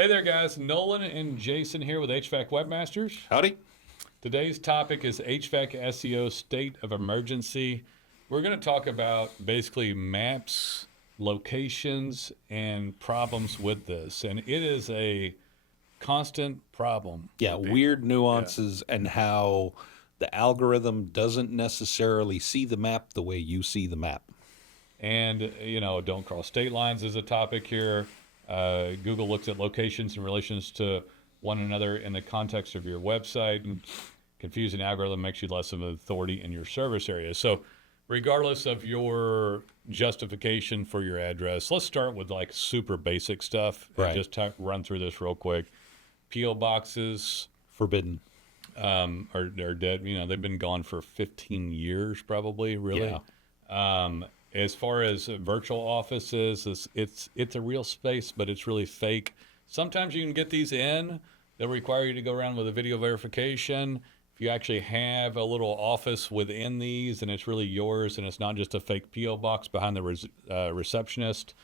Hey there, guys. Nolan and Jason here with HVAC Webmasters. Howdy. Today's topic is HVAC SEO state of emergency. We're going to talk about basically maps, locations, and problems with this. And it is a constant problem. Yeah, weird nuances and how the algorithm doesn't necessarily see the map the way you see the map. And, don't cross state lines is a topic here. Google looks at locations in relations to one another in the context of your website, and confusing algorithm makes you less of an authority in your service area. So regardless of your justification for your address, let's start with like super basic stuff. Right. And just run through this real quick. P.O. boxes Forbidden. are dead. They've been gone for 15 years probably, really. Yeah. As far as virtual offices, it's a real space, but it's really fake. Sometimes you can get these in. They'll require you to go around with a video verification. If you actually have a little office within these and it's really yours and it's not just a fake P.O. box behind the receptionist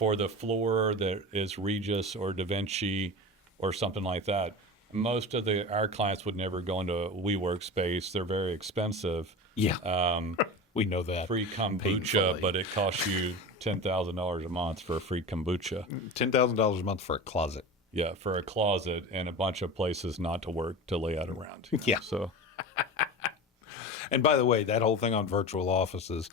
for the floor that is Regis or Da Vinci or something like that. Most of our clients would never go into a WeWork space. They're very expensive. Yeah. We know that. Free kombucha, Painfully. but it costs you $10,000 a month for a free kombucha. $10,000 a month for a closet. Yeah, for a closet and a bunch of places not to work to lay out around. Yeah. So, And by the way, that whole thing on virtual offices,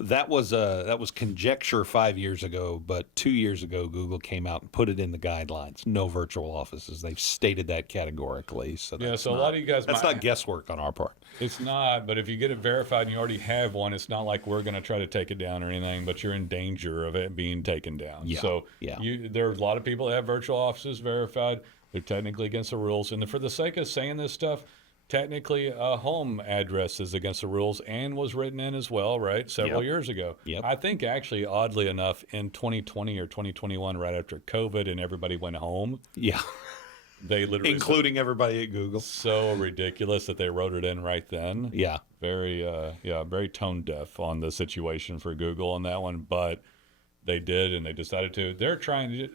that was conjecture 5 years ago, but 2 years ago Google came out and put it in the guidelines. No virtual offices. They've stated that categorically. So a lot of you guys that's not guesswork on our part. It's not, but if you get it verified and you already have one, it's not like we're going to try to take it down or anything, but you're in danger of it being taken down. Yeah. So Yeah. There are a lot of people that have virtual offices verified. They're technically against the rules. And for the sake of saying this stuff, technically a home address is against the rules and was written in as well, right? Several years ago. Yep. I think actually, oddly enough, in 2020 or 2021, right after COVID and everybody went home, Yeah. they literally Including everybody at Google. so ridiculous that they wrote it in right then. Yeah. Very, very tone deaf on the situation for Google on that one, but they did, and they decided to. They're trying to.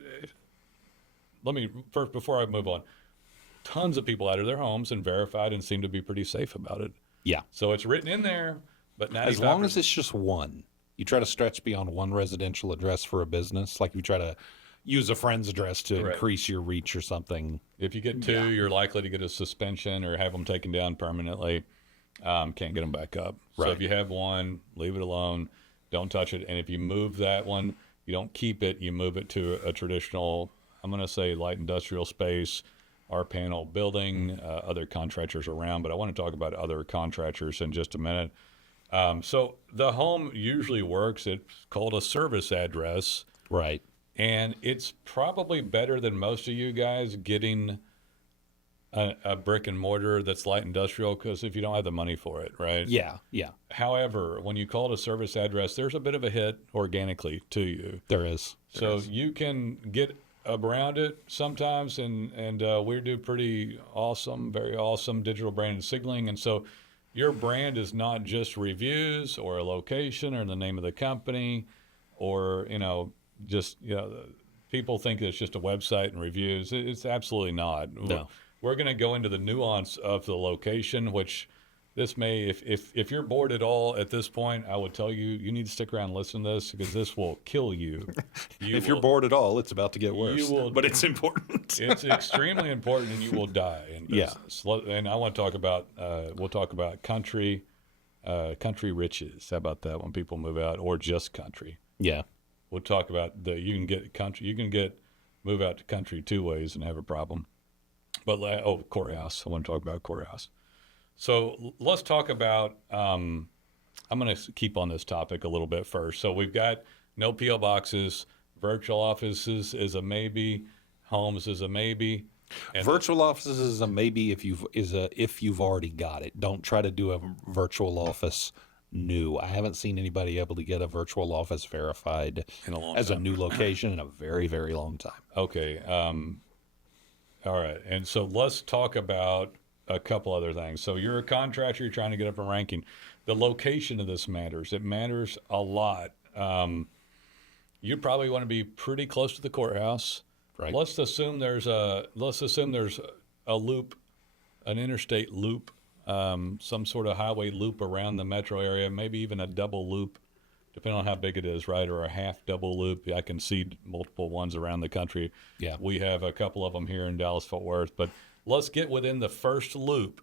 Let me first, before I move on. Tons of people out of their homes and verified and seem to be pretty safe about it. Yeah. So it's written in there, but now As long as it's just one. You try to stretch beyond one residential address for a business, like you try to use a friend's address to Correct. increase your reach or something. if you get two, you're likely to get a suspension or have them taken down permanently. Can't get them back up. So Right. if you have one, leave it alone. Don't touch it. And if you move that one, you don't keep it. You move it to a traditional, I'm going to say light industrial space, our panel building, other contractors around. But I want to talk about other contractors in just a minute. So the home usually works. It's called a service address. Right. And it's probably better than most of you guys getting a brick and mortar that's light industrial, because if you don't have the money for it, right? Yeah. Yeah. However, when you call it a service address, there's a bit of a hit organically to you. There is. So you can get around it sometimes, and we do pretty awesome, very awesome digital branded signaling. And so your brand is not just reviews or a location or the name of the company or, people think it's just a website and reviews. It's absolutely not. No. We're going to go into the nuance of the location, which this may, if you're bored at all at this point, I would tell you need to stick around and listen to this, because this will kill you. If you're bored at all, it's about to get worse. you will- but it's important. It's extremely important, and you will die in Yeah. business. And I want to talk about, we'll talk about country riches. How about that, when people move out, or just country? Yeah. We'll talk about you can move out to country two ways and have a problem. But courthouse. I want to talk about courthouse. So let's talk about, I'm going to keep on this topic a little bit first. So we've got no P.O. boxes, virtual offices is a maybe, homes is a maybe. And Virtual offices is a maybe if you've already got it. Don't try to do a virtual office new. I haven't seen anybody able to get a virtual office verified In a long as a time. new location in a very, very long time. Okay. All right. And so let's talk about a couple other things. So you're a contractor, you're trying to get up a ranking. The location of this matters. It matters a lot. You probably want to be pretty close to the courthouse. Right. let's assume there's a loop, an interstate loop, some sort of highway loop around the metro area, maybe even a double loop, depending on how big it is, right? Or a half double loop. I can see multiple ones around the country. Yeah. We have a couple of them here in Dallas-Fort Worth, but let's get within the first loop.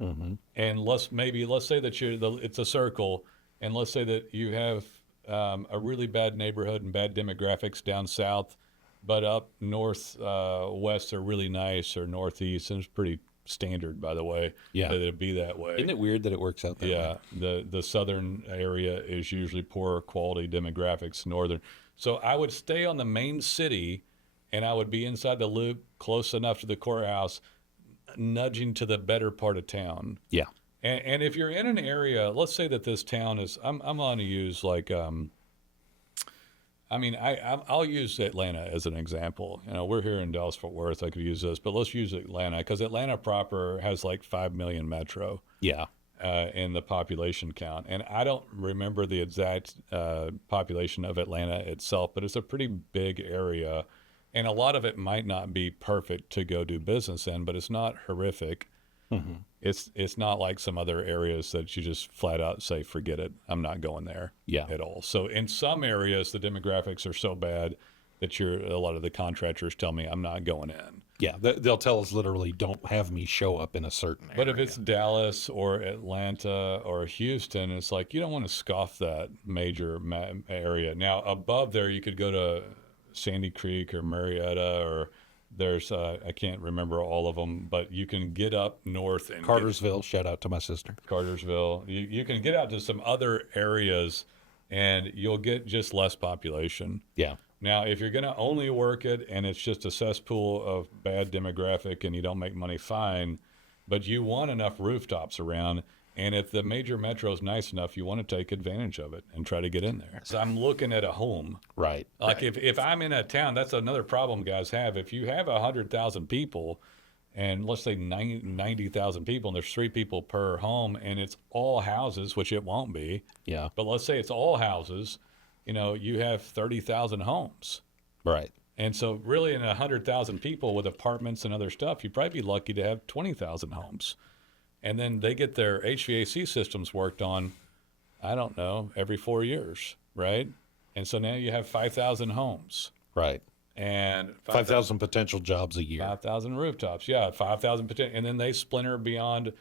And let's say that it's a circle, and let's say that you have a really bad neighborhood and bad demographics down south, but up north, west are really nice, or northeast, and it's pretty standard, by the way. Yeah. That it'd be that way. Isn't it weird that it works out that way? Yeah, the southern area is usually poorer quality demographics. Northern, so I would stay on the main city, and I would be inside the loop, close enough to the courthouse, nudging to the better part of town. Yeah. And if you're in an area, let's say that this town is, I'm going to use like, I'll use Atlanta as an example. You know, we're here in Dallas-Fort Worth. I could use this, but let's use Atlanta, because Atlanta proper has like 5 million metro. Yeah. In the population count. And I don't remember the exact population of Atlanta itself, but it's a pretty big area. And a lot of it might not be perfect to go do business in, but it's not horrific. It's not like some other areas that you just flat out say, forget it, I'm not going there at all. So in some areas, the demographics are so bad that a lot of the contractors tell me I'm not going in. Yeah, they'll tell us literally, don't have me show up in a certain area. But if it's Dallas or Atlanta or Houston, it's like you don't want to scoff that major area. Now, above there, you could go to Sandy Creek or Marietta, or there's, I can't remember all of them, but you can get up north. And Cartersville, shout out to my sister. Cartersville. You can get out to some other areas, and you'll get just less population. Yeah. Now, if you're going to only work it and it's just a cesspool of bad demographic and you don't make money, fine, but you want enough rooftops around, and if the major metro is nice enough, you want to take advantage of it and try to get in there. So I'm looking at a home. Right. Like if I'm in a town, that's another problem guys have. If you have 100,000 people, and let's say 90,000 people, and there's 3 people per home, and it's all houses, which it won't be. Yeah. But let's say it's all houses, you have 30,000 homes. Right. And so really in 100,000 people with apartments and other stuff, you'd probably be lucky to have 20,000 homes. And then they get their HVAC systems worked on, I don't know, every 4 years, right? And so now you have 5,000 homes. Right. And 5,000 potential jobs a year. 5,000 rooftops. Yeah, 5,000 potential. And then they splinter beyond,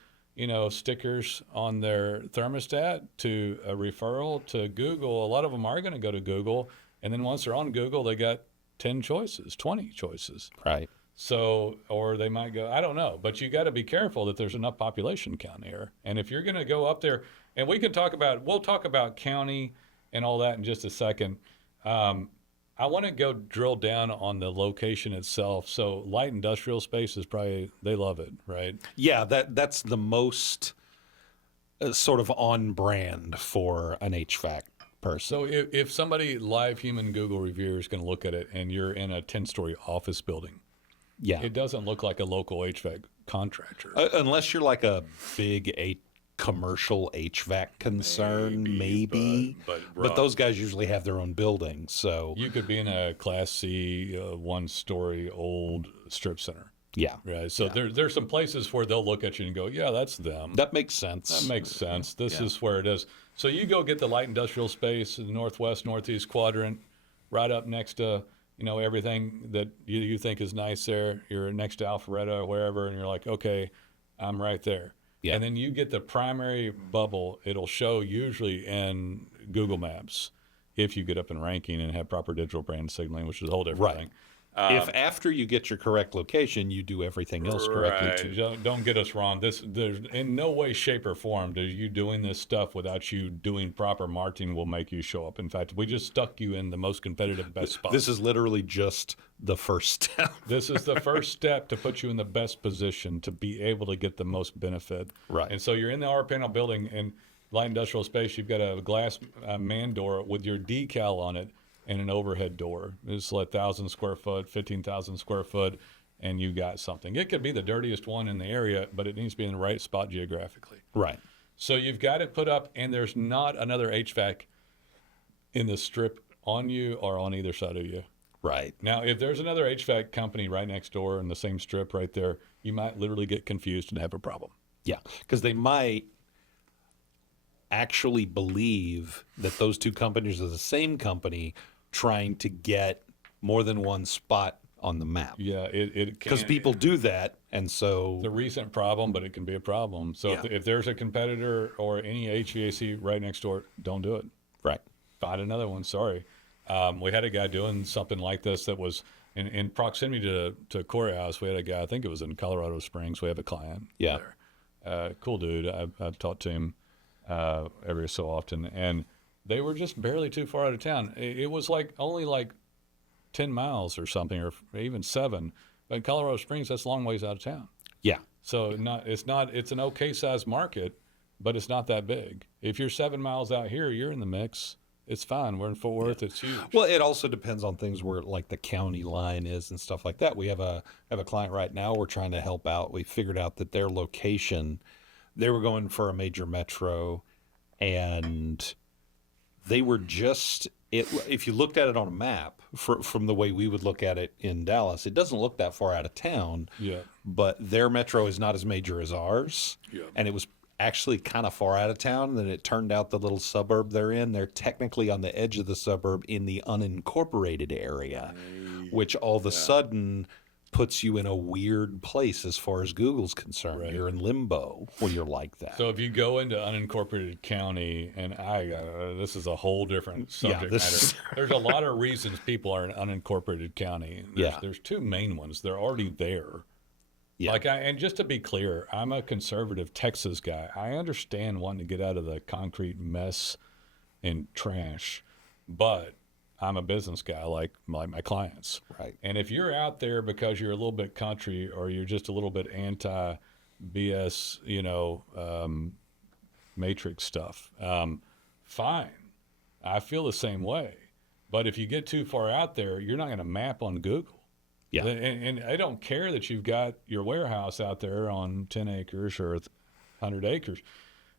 stickers on their thermostat to a referral to Google. A lot of them are going to go to Google. And then once they're on Google, they got 10 choices, 20 choices. Right. So, or they might go, I don't know, but you got to be careful that there's enough population count here. And if you're going to go up there, and we'll talk about county and all that in just a second. I want to go drill down on the location itself. So light industrial space is probably, they love it, right? Yeah, that's the most sort of on brand for an HVAC person. So if somebody live human Google reviewer is going to look at it and you're in a 10-story office building, yeah, it doesn't look like a local HVAC contractor. Unless you're like a big commercial HVAC concern, maybe. But those guys usually have their own buildings, so you could be in a Class C, 1-story old strip center. Yeah. Right. So there's some places where they'll look at you and go, yeah, that's them. That makes sense. That makes sense. This is where it is. So you go get the light industrial space in the northwest, northeast quadrant, right up next to, everything that you think is nice there. You're next to Alpharetta or wherever, and you're like, okay, I'm right there. Yeah. And then you get the primary bubble. It'll show usually in Google Maps if you get up in ranking and have proper digital brand signaling, which is a whole different thing. If after you get your correct location, you do everything else correctly too. Don't get us wrong. There's in no way, shape, or form does you doing this stuff without you doing proper marketing will make you show up. In fact, we just stuck you in the most competitive, best spot. This is literally just the first step. This is the first step to put you in the best position to be able to get the most benefit. Right. And so you're in the R panel building in light industrial space. You've got a glass man door with your decal on it, and an overhead door. It's like 1,000 square foot, 15,000 square foot, and you got something. It could be the dirtiest one in the area, but it needs to be in the right spot geographically. Right. So you've got it put up, and there's not another HVAC in the strip on you or on either side of you. Right. Now, if there's another HVAC company right next door in the same strip right there, you might literally get confused and have a problem. Yeah, because they might actually believe that those two companies are the same company trying to get more than one spot on the map. Yeah, it Because can. people do that, and so It's a recent problem, but it can be a problem. So Yeah. if there's a competitor or any HVAC right next door, don't do it. right. Find another one. Sorry. We had a guy doing something like this that was in proximity to courthouse. We had a guy, I think it was in Colorado Springs. We have a client Yeah. there. Cool dude. I've talked to him every so often, and they were just barely too far out of town. It was like only like 10 miles or something, or even 7. But in Colorado Springs, that's a long ways out of town. Yeah. So it's an okay sized market, but it's not that big. If you're 7 miles out here, you're in the mix. It's fine. We're in Fort Worth. It's huge. Well, it also depends on things where like the county line is and stuff like that. We have a client right now we're trying to help out. We figured out that their location, they were going for a major metro, and they were just if you looked at it on a map from the way we would look at it in Dallas, it doesn't look that far out of town. Yeah. But their metro is not as major as ours. Yeah. And it was actually kind of far out of town. And then it turned out the little suburb they're in, they're technically on the edge of the suburb in the unincorporated area, which all of a sudden puts you in a weird place as far as Google's concerned. Right. You're in limbo when you're like that. So if you go into unincorporated county, and this is a whole different subject this- matter. There's a lot of reasons people are in unincorporated county. There's 2 main ones. They're already there. Yeah. And just to be clear, I'm a conservative Texas guy. I understand wanting to get out of the concrete mess and trash, but I'm a business guy like my clients. Right. And if you're out there because you're a little bit country or you're just a little bit anti BS, matrix stuff, fine. I feel the same way. But if you get too far out there, you're not going to map on Google. Yeah. And I don't care that you've got your warehouse out there on 10 acres or 100 acres.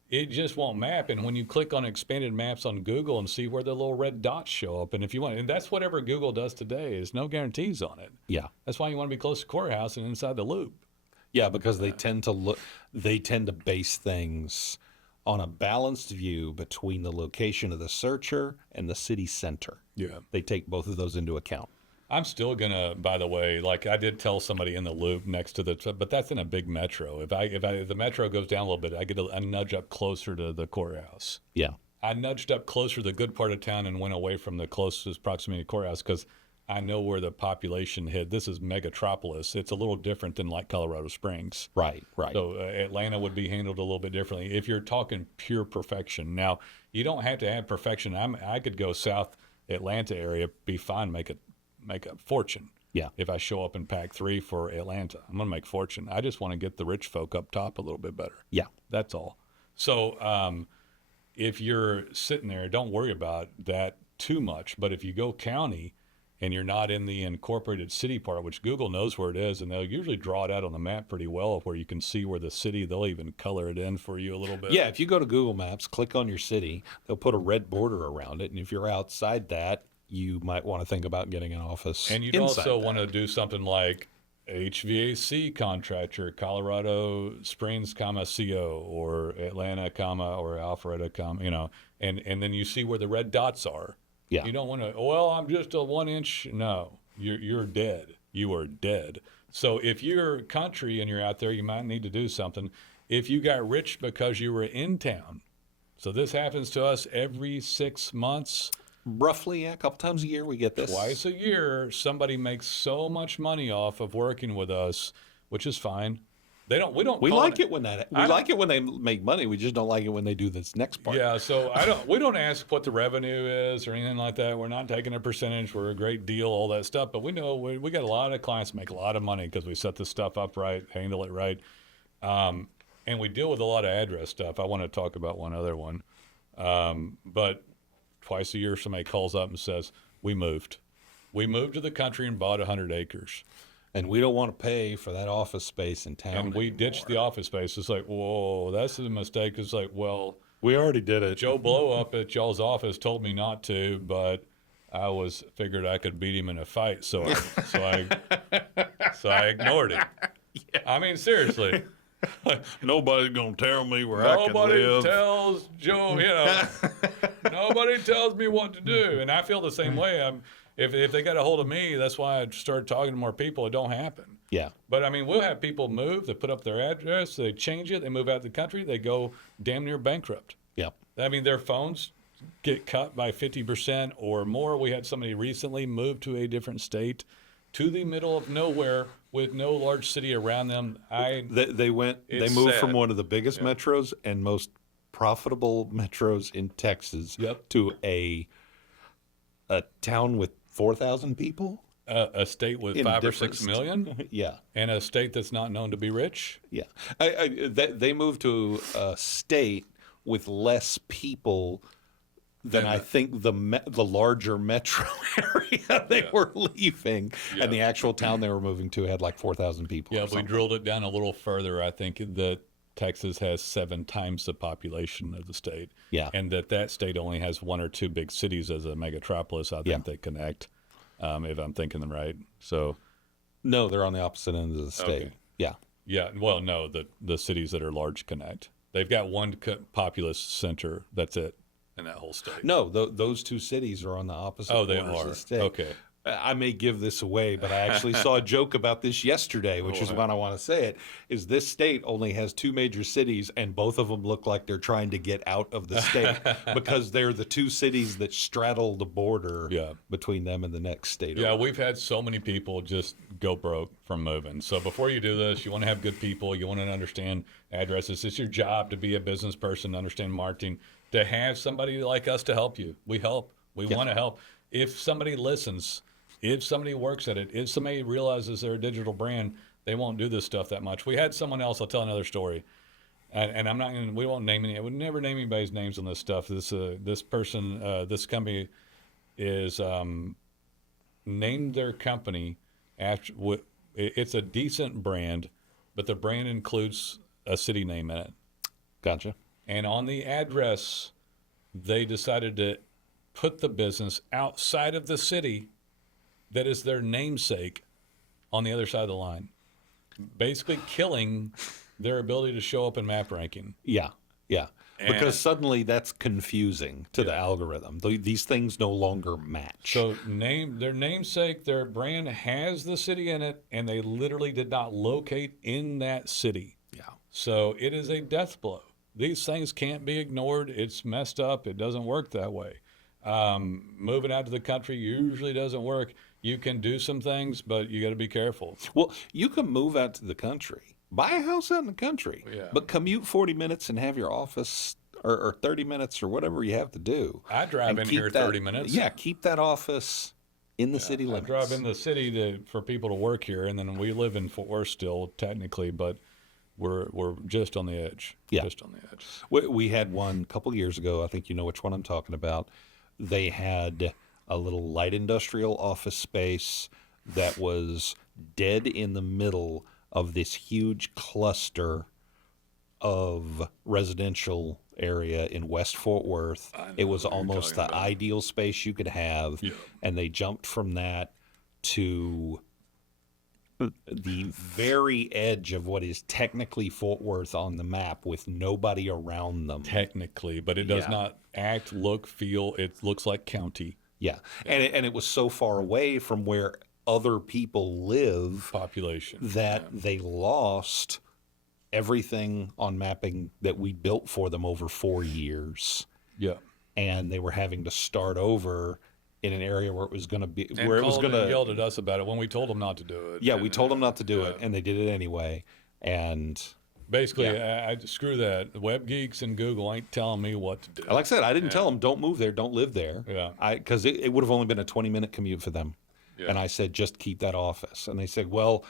It just won't map. And when you click on expanded maps on Google and see where the little red dots show up, and if you want, and that's whatever Google does today, is no guarantees on it. Yeah. That's why you want to be close to courthouse and inside the loop. Yeah, because they tend to base things on a balanced view between the location of the searcher and the city center. Yeah. They take both of those into account. I'm still gonna, by the way, like I did tell somebody in the loop next to but that's in a big metro. If the metro goes down a little bit, I get a nudge up closer to the courthouse. Yeah. I nudged up closer to the good part of town and went away from the closest proximity to courthouse because I know where the population hid. This is megatropolis. It's a little different than like Colorado Springs. Right. So Atlanta would be handled a little bit differently if you're talking pure perfection. Now, you don't have to have perfection. I could go south Atlanta area, be fine, make a fortune. Yeah. If I show up in pack 3 for Atlanta, I'm going to make fortune. I just want to get the rich folk up top a little bit better. Yeah. That's all. So if you're sitting there, don't worry about that too much. But if you go county and you're not in the incorporated city part, which Google knows where it is, and they'll usually draw it out on the map pretty well where you can see where the city, they'll even color it in for you a little bit. Yeah, if you go to Google Maps, click on your city, they'll put a red border around it. And if you're outside that, you might want to think about getting an office. And you'd also want to do something like HVAC contractor, Colorado Springs, CO, or Atlanta, or Alpharetta, and then you see where the red dots are. Yeah. You don't want to, well, I'm just a 1 inch. No, you're dead. You are dead. So if you're country and you're out there, you might need to do something. If you got rich because you were in town, so this happens to us every 6 months. Roughly, a couple times a year we get this. Twice a year, somebody makes so much money off of working with us, which is fine. We like it when they make money. We just don't like it when they do this next part. Yeah, so we don't ask what the revenue is or anything like that. We're not taking a percentage. We're a great deal, all that stuff. But we know we got a lot of clients make a lot of money because we set this stuff up right, handle it right, and we deal with a lot of address stuff. I want to talk about one other one, but twice a year somebody calls up and says, we moved to the country and bought 100 acres. And we don't want to pay for that office space in town. And we ditched the office space. It's like, whoa, that's a mistake. It's like, well, we already did it. Joe Blow up at y'all's office told me not to, but I figured I could beat him in a fight, so I ignored it. Yeah. I mean, seriously. Nobody's gonna tell me where I can Nobody live. tells Joe, nobody tells me what to do. And I feel the same way. If they got a hold of me, that's why I started talking to more people. It don't happen. Yeah. But I mean, we'll have people move, they put up their address, they change it, they move out of the country, they go damn near bankrupt. Yeah. I mean, their phones get cut by 50% or more. We had somebody recently move to a different state to the middle of nowhere with no large city around them. They moved from one of the biggest metros and most profitable metros in Texas to a town with 4,000 people. A state with 5 or 6 million. Yeah. And a state that's not known to be rich. Yeah. They moved to a state with less people than I think the larger metro area they were leaving, and the actual town they were moving to had like 4,000 people. Yeah, if we drilled it down a little further, I think that Texas has 7 times the population of the state. Yeah, and that state only has 1 or 2 big cities as a megatropolis. I think they connect, if I'm thinking them right. So, no, they're on the opposite ends of the state. Okay. Yeah, yeah. Well, no, the cities that are large connect. They've got one populous center. That's it. In that whole state. No, those 2 cities are on the opposite ends of the state. Okay. I may give this away, but I actually saw a joke about this yesterday, which is why I want to say it, is this state only has 2 major cities, and both of them look like they're trying to get out of the state because they're the 2 cities that straddle the border between them and the next state. Yeah, we've had so many people just go broke from moving. So before you do this, you want to have good people. You want to understand addresses. It's your job to be a business person, understand marketing, to have somebody like us to help you. We help. We want to help. If somebody listens, if somebody works at it, if somebody realizes they're a digital brand, they won't do this stuff that much. We had someone else. I'll tell another story, and I'm not going to. We won't name any. I would never name anybody's names on this stuff. This person, this company, is named their company after. It's a decent brand, but the brand includes a city name in it. Gotcha. And on the address, they decided to put the business outside of the city that is their namesake on the other side of the line, basically killing their ability to show up in map ranking. Yeah, yeah. Because suddenly that's confusing to the algorithm. These things no longer match. So their namesake, their brand has the city in it, and they literally did not locate in that city. Yeah. So it is a death blow. These things can't be ignored. It's messed up. It doesn't work that way. Moving out to the country usually doesn't work. You can do some things, but you got to be careful. Well, you can move out to the country, buy a house out in the country, but commute 40 minutes and have your office or 30 minutes or whatever you have to do. I drive in here 30 minutes. Yeah, keep that office in the city limits. I drive in the city for people to work here, and then we live in Fort Worth still, technically, but we're just on the edge. Yeah. Just on the edge. We had one a couple years ago. I think you know which one I'm talking about. They had a little light industrial office space that was dead in the middle of this huge cluster of residential area in West Fort Worth. It was almost the ideal space you could have. Yeah. And they jumped from that to the very edge of what is technically Fort Worth on the map with nobody around them. Technically, but it does not act, look, feel. It looks like county. Yeah. And it was so far away from where other people live. Population. That they lost everything on mapping that we built for them over 4 years. Yeah. And they were having to start over in an area where it was going to be, and where it was going to. Yelled at us about it when we told them not to do it. Yeah, we told them not to do it, and they did it anyway. And basically, I screw that. The web geeks and Google ain't telling me what to do. Like I said, I didn't tell them don't move there, don't live there. Yeah, because it would have only been a 20-minute commute for them. Yeah. And I said just keep that office, and they said, well,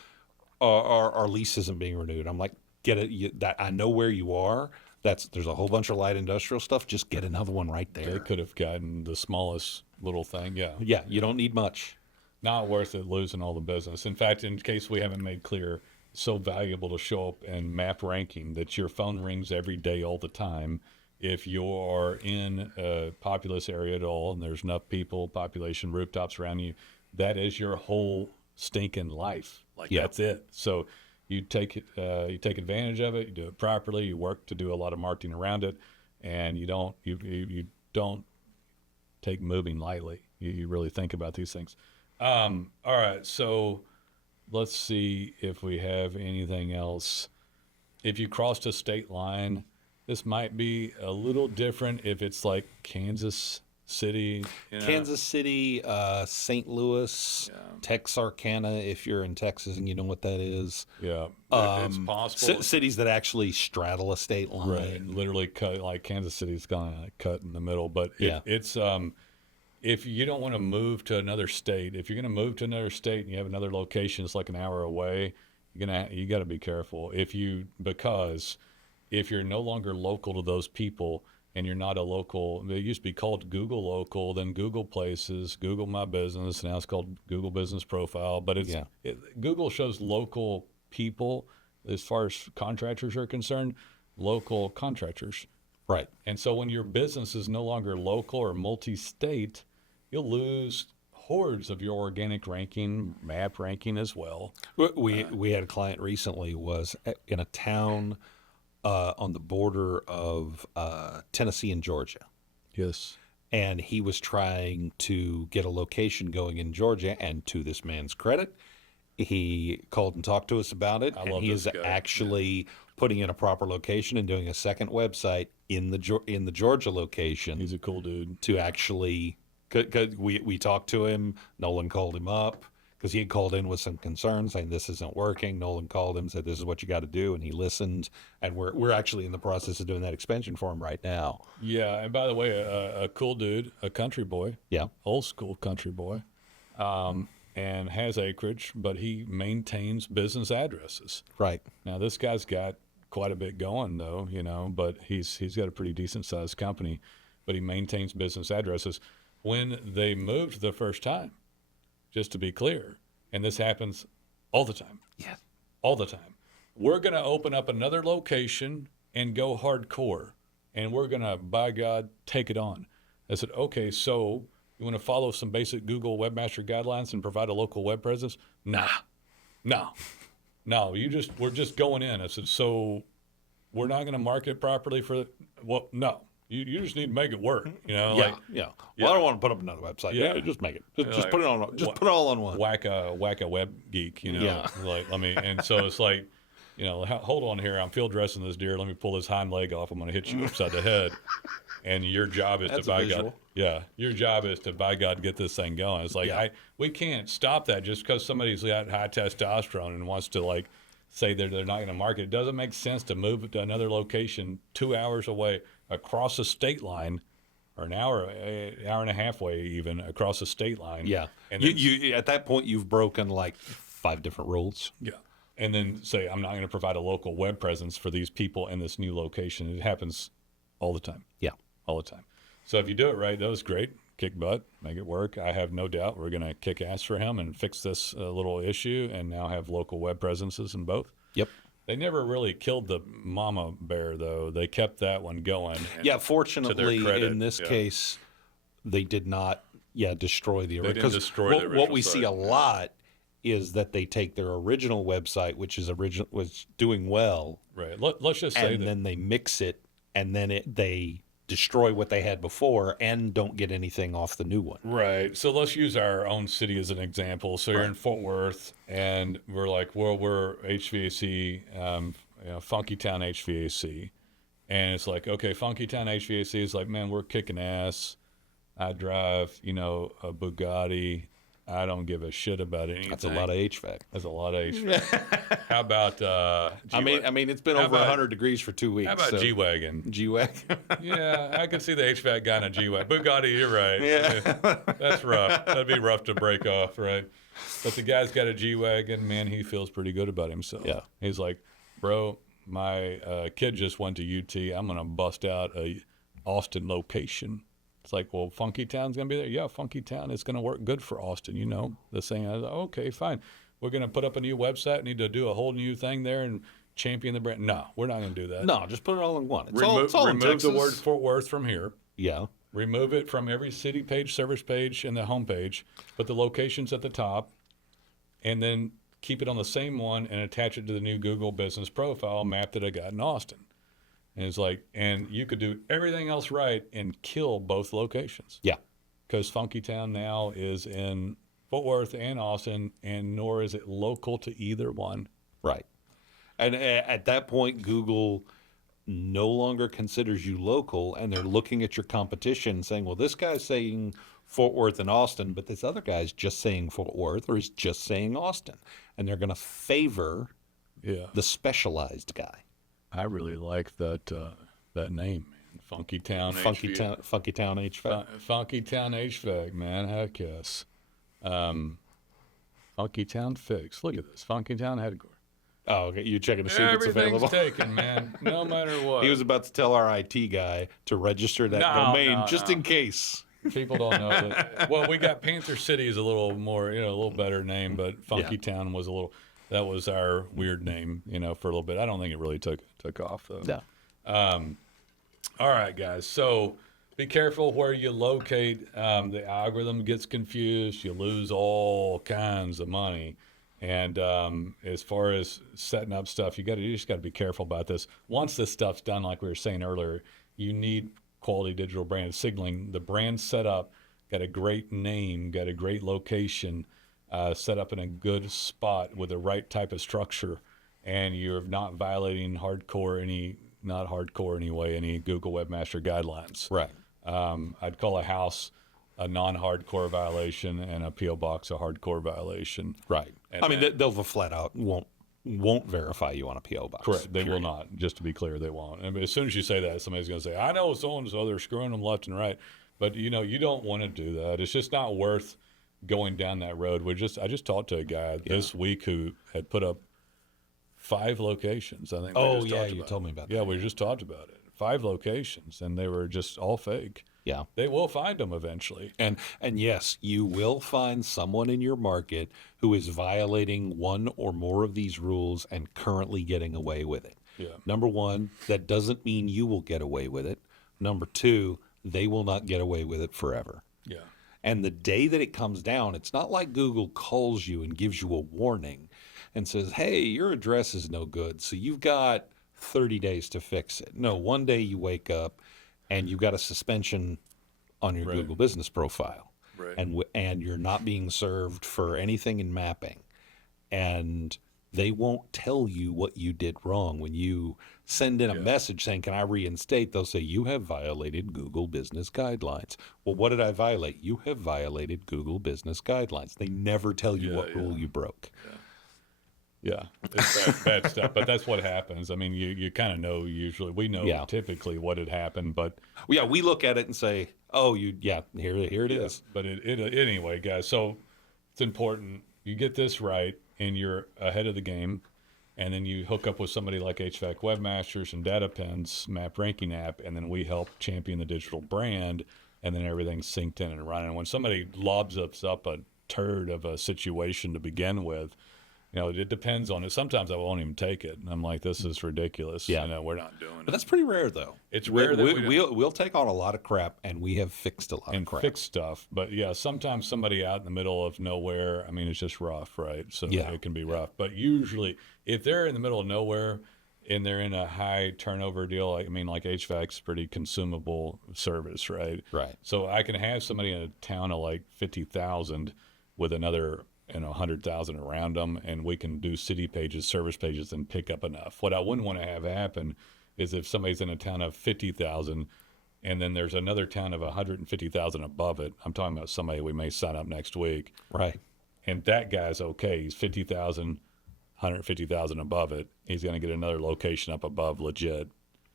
our lease isn't being renewed. I'm like, get it. I know where you are. There's a whole bunch of light industrial stuff. Just get another one right there. They could have gotten the smallest little thing. Yeah. Yeah, you don't need much. Not worth it losing all the business. In fact, in case we haven't made clear, it's so valuable to show up and map ranking that your phone rings every day all the time. If you're in a populous area at all and there's enough people, population, rooftops around you, that is your whole stinking life. Like that's it. So you take advantage of it. You do it properly. You work to do a lot of marketing around it, and you don't take moving lightly. You really think about these things. All right, so let's see if we have anything else. If you crossed a state line, this might be a little different if it's like Kansas City. Kansas City, St. Louis, Texarkana, if you're in Texas and you know what that is. Yeah, it's possible. Cities that actually straddle a state line. Right, literally cut, like Kansas City's kind of cut in the middle. But it's if you don't want to move to another state, if you're going to move to another state and you have another location that's like an hour away, you got to be careful. Because if you're no longer local to those people and you're not a local, they used to be called Google Local, then Google Places, Google My Business, now it's called Google Business Profile. But Google shows local people as far as contractors are concerned, local contractors. Right. And so when your business is no longer local or multi-state, you'll lose hordes of your organic ranking, map ranking as well. We had a client recently was in a town on the border of Tennessee and Georgia. Yes. And he was trying to get a location going in Georgia, and to this man's credit, he called and talked to us about it. And he is actually putting in a proper location and doing a second website in the Georgia location. He's a cool dude. To actually, cause we talked to him. Nolan called him up because he had called in with some concerns saying this isn't working. Nolan called him, said this is what you got to do, and he listened. And we're actually in the process of doing that expansion for him right now. Yeah, and by the way, a cool dude, a country boy. Yeah, old school country boy. And has acreage, but he maintains business addresses. Right. Now, this guy's got quite a bit going, though, but he's got a pretty decent-sized company, but he maintains business addresses. When they moved the first time, just to be clear, and this happens all the time. Yes. All the time. We're going to open up another location and go hardcore, and we're going to, by God, take it on. I said, okay, so you want to follow some basic Google Webmaster guidelines and provide a local web presence? No, we're just going in. I said, so we're not going to market properly no, you just need to make it work, Well, I don't want to put up another website. Yeah, just make it. Just put it on. Just put it all on one. Whack a web geek, Like and so it's like, hold on here. I'm field dressing this deer. Let me pull his hind leg off. I'm going to hit you upside the head. And your job is to by God. Yeah, your job is to by God get this thing going. It's like we can't stop that just because somebody's got high testosterone and wants to say that they're not going to market. It doesn't make sense to move it to another location 2 hours away across a state line, or an hour and a half way even across a state line. Yeah, and you at that point you've broken like 5 different rules. Yeah. And then say, I'm not going to provide a local web presence for these people in this new location. It happens all the time. Yeah. All the time. So if you do it right, that was great. Kick butt, make it work. I have no doubt we're going to kick ass for him and fix this little issue and now have local web presences in both. Yep. They never really killed the mama bear, though. They kept that one going. Yeah, fortunately, in this case, they did not destroy the original. They didn't destroy the original what we see a lot is that they take their original website, which was doing well. Right. Let's just say and then they mix it, and then they destroy what they had before and don't get anything off the new one. Right. So let's use our own city as an example. So you're in Fort Worth, and we're like, well, we're HVAC, Funky Town HVAC. And it's like, okay, Funky Town HVAC is like, man, we're kicking ass. I drive, a Bugatti. I don't give a shit about anything. That's a lot of HVAC. That's a lot of HVAC. How about I mean, it's been over 100 degrees for 2 weeks. How about G-Wagon? G-Wagon? Yeah, I can see the HVAC guy in a G-Wagon. Bugatti, you're right. Yeah. That's rough. That'd be rough to break off, right? But the guy's got a G-Wagon. Man, he feels pretty good about himself. Yeah. He's like, bro, my kid just went to UT. I'm going to bust out a Austin location. It's like, well, Funky Town's going to be there? Yeah, Funky Town is going to work good for Austin, the thing. I was like, okay, fine. We're going to put up a new website. Need to do a whole new thing there. And champion the brand. No, we're not going to do that. No, just put it all in one. It's Remove, all in remove the Texas. word Fort Worth from here. Yeah. Remove it from every city page, service page, and the home page. Put the locations at the top, and then keep it on the same one and attach it to the new Google business profile map that I got in Austin. And it's like, and you could do everything else right and kill both locations. Yeah. Because Funky Town now is in Fort Worth and Austin, and nor is it local to either one. Right. And at that point, Google no longer considers you local, and they're looking at your competition saying, well, this guy's saying Fort Worth and Austin, but this other guy's just saying Fort Worth or he's just saying Austin. And they're going to favor the specialized guy. I really like that name, man. Funky Town HVAC. Funky Town HVAC. Funky Town HVAC, man. Heck yes. Funky Town Fix. Look at this. Funky Town Headquarters. Oh, okay. You're checking to see if it's available. Everything's taken, man. No matter what. He was about to tell our IT guy to register that domain just in case. People don't know that. Well, we got Panther City is a little more, a little better name, but Funky Town was that was our weird name, for a little bit. I don't think it really took off though. No. All right, guys. So be careful where you locate. The algorithm gets confused. You lose all kinds of money. And as far as setting up stuff, you just got to be careful about this. Once this stuff's done, like we were saying earlier, you need quality digital brand signaling. The brand set up, got a great name, got a great location, set up in a good spot with the right type of structure, and you're not violating any Google Webmaster guidelines. Right. I'd call a house a non-hardcore violation and a P.O. box a hardcore violation. Right. And I mean, they'll flat out won't verify you on a P.O. box. Correct. They will not. Just to be clear, they won't. And as soon as you say that, somebody's going to say, I know so-and-so, they're screwing them left and right. But, you don't want to do that. It's just not worth going down that road. I just talked to a guy this week who had put up 5 locations. I think. You told me about that. Yeah, we just talked about it. 5 locations, and they were just all fake. Yeah. They will find them eventually. And yes, you will find someone in your market who is violating one or more of these rules and currently getting away with it. Yeah. Number one, that doesn't mean you will get away with it. Number two, they will not get away with it forever. Yeah. And the day that it comes down, it's not like Google calls you and gives you a warning and says, hey, your address is no good, so you've got 30 days to fix it. No, one day you wake up and you've got a suspension on your Google business profile. Right. And you're not being served for anything in mapping. And they won't tell you what you did wrong. When you send in a message saying, can I reinstate? They'll say, you have violated Google business guidelines. Well, what did I violate? You have violated Google business guidelines. They never tell you what rule you broke. Yeah, it's bad stuff, but that's what happens. I mean, you kind of know usually. We know typically what had happened, but we look at it and say, oh, here it is. But anyway, guys. So it's important you get this right, and you're ahead of the game, and then you hook up with somebody like HVAC Webmasters and DataPens Map Ranking app, and then we help champion the digital brand, and then everything's synced in and running. When somebody lobs us up a turd of a situation to begin with. It depends on it. Sometimes I won't even take it. And I'm like, this is ridiculous. Yeah. We're not doing it. But that's pretty rare, though. It's rare that we'll take on a lot of crap, and we have fixed a lot of crap. Fixed stuff. But, yeah, sometimes somebody out in the middle of nowhere, I mean, it's just rough, right? So it can be rough. But usually, if they're in the middle of nowhere and they're in a high turnover deal, like HVAC's pretty consumable service, right? Right. So I can have somebody in a town of like 50,000 with another 100,000 around them, and we can do city pages, service pages, and pick up enough. What I wouldn't want to have happen is if somebody's in a town of 50,000 and then there's another town of 150,000 above it. I'm talking about somebody we may sign up next week. Right. And that guy's okay. He's 50,000, 150,000 above it. He's going to get another location up above legit.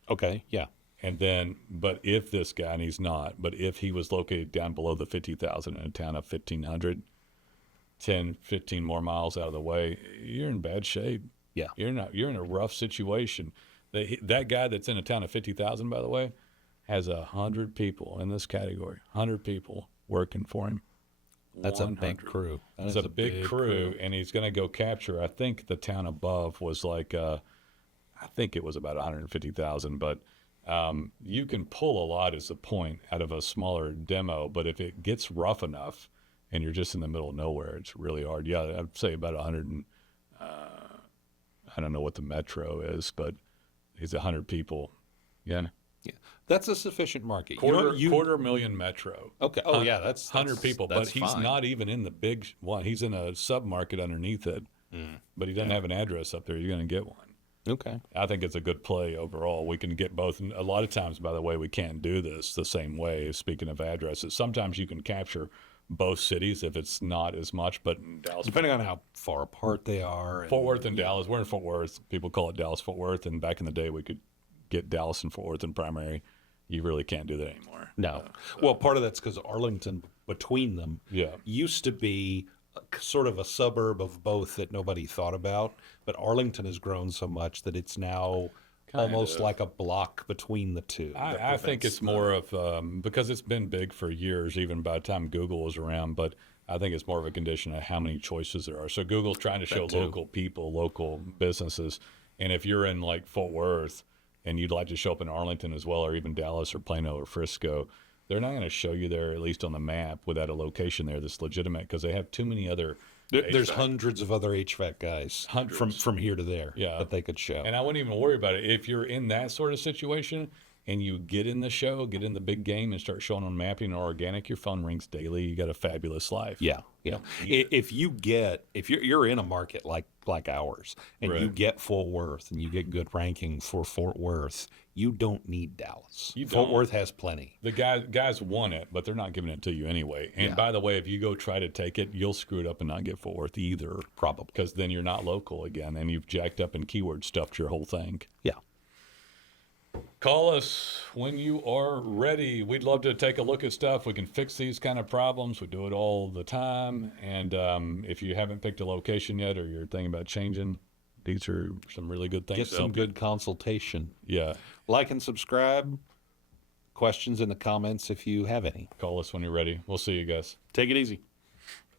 Okay, yeah. And then, but if this guy, and he's not, but if he was located down below the 50,000 in a town of 1,500, 10, 15 more miles out of the way, you're in bad shape. Yeah. You're in a rough situation. That guy that's in a town of 50,000, by the way, has 100 people in this category, 100 people working for him. That's 100. A big crew. It's a big crew, and he's going to go capture, I think the town above was like I think it was about 150,000, but you can pull a lot, is the point, out of a smaller demo. But if it gets rough enough and you're just in the middle of nowhere, it's really hard. Yeah, I'd say about 100 and, I don't know what the metro is, but it's 100 people. Yeah. Yeah, that's a sufficient market. Quarter million metro. Okay. Oh, yeah, that's 100 people, that's but he's fine. not even in the big one. He's in a sub-market underneath it, but he doesn't have an address up there. You're going to get one. Okay. I think it's a good play overall. We can get both. And a lot of times, by the way, we can't do this the same way. Speaking of addresses, sometimes you can capture both cities if it's not as much, but in Dallas, Depending on how far apart they are. Fort Worth and Dallas, we're in Fort Worth. People call it Dallas-Fort Worth, and back in the day, we could get Dallas and Fort Worth in primary. You really can't do that anymore. No. Well, part of that's because Arlington, between them, used to be sort of a suburb of both that nobody thought about. But Arlington has grown so much that it's now almost like a block between the two. I think it's more of, because it's been big for years, even by the time Google was around, but I think it's more of a condition of how many choices there are. So Google's trying to show local people, local businesses. And if you're in like Fort Worth and you'd like to show up in Arlington as well, or even Dallas or Plano or Frisco, they're not going to show you there, at least on the map, without a location there that's legitimate, because they have too many other There's hundreds of other HVAC guys from here to there that they could show. And I wouldn't even worry about it. If you're in that sort of situation and you get in the show, get in the big game and start showing on mapping or organic, your phone rings daily. You got a fabulous life. Yeah. If you're in a market like ours and you get Fort Worth and you get good rankings for Fort Worth, you don't need Dallas. Fort Worth has plenty. The guys want it, but they're not giving it to you anyway. And by the way, if you go try to take it, you'll screw it up and not get Fort Worth either. Probably. Because then you're not local again and you've jacked up and keyword stuffed your whole thing. Yeah. Call us when you are ready. We'd love to take a look at stuff. We can fix these kind of problems. We do it all the time. And if you haven't picked a location yet or you're thinking about changing, these are some really good things. Get some good consultation. Yeah. Like and subscribe. Questions in the comments if you have any. Call us when you're ready. We'll see you guys. Take it easy.